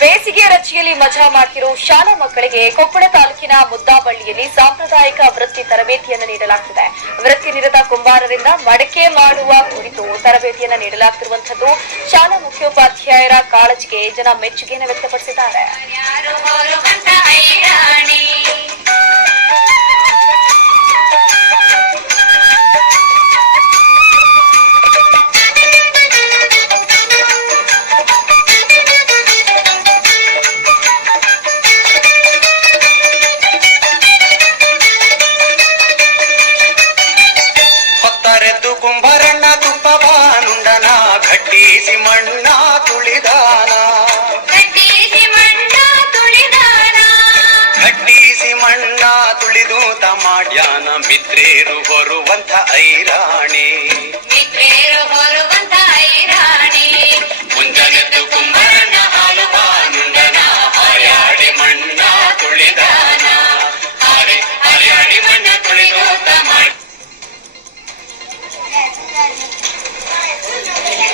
ಬೇಸಿಗೆ ರಚಿಯಲ್ಲಿ ಮಜಾ ಮಾಡ್ತಿರೋ ಶಾಲಾ ಮಕ್ಕಳಿಗೆ ಕೊಪ್ಪಳ ತಾಲೂಕಿನ ಮುದ್ದಾಬಳ್ಳಿಯಲ್ಲಿ ಸಾಂಪ್ರದಾಯಿಕ ವೃತ್ತಿ ತರಬೇತಿಯನ್ನು ನೀಡಲಾಗ್ತಿದೆ. ವೃತ್ತಿ ನಿರತ ಕುಂಬಾರರಿಂದ ಮಡಕೆ ಮಾಡುವ ಕುರಿತು ತರಬೇತಿಯನ್ನು ನೀಡಲಾಗ್ತಿರುವಂತದ್ದು ಶಾಲಾ ಮುಖ್ಯೋಪಾಧ್ಯಾಯರ ಕಾಳಜಿಗೆ ಜನ ಮೆಚ್ಚುಗೆಯನ್ನು ವ್ಯಕ್ತಪಡಿಸಿದ್ದಾರೆ. ಹೊತ್ತರೆದ್ದು ಕುಂಭರಣ್ಣ ತುಪ್ಪವಾನುಂಡನ ಘಟ್ಟಿಸಿ ಮಣ್ಣ ತುಳಿದಾನ. ಘಟ್ಟಿಸಿ ಮಣ್ಣ ತುಳಿದು ತಮಾಡ್ಯಾನ ಮಿತ್ರೇರು ಬರುವಂತ ಐರಾಣಿ. ಮಿತ್ರೇರು ಹೋರುವಂತ ಐರಾಣಿ. ಮುಂಜಾನೆದ್ದು ಕುಂಭರಣ್ಣ ಹಾಲು ಬಾನುಂಡನ ಹರಿಯಾಡಿ ಮಣ್ಣ ತುಳಿದಾನ. ಹರಿಯಾಡಿ ಮಣ್ಣ ತುಳಿದು ತಮಾಡ್ Yeah, two guys. Two guys. Two guys.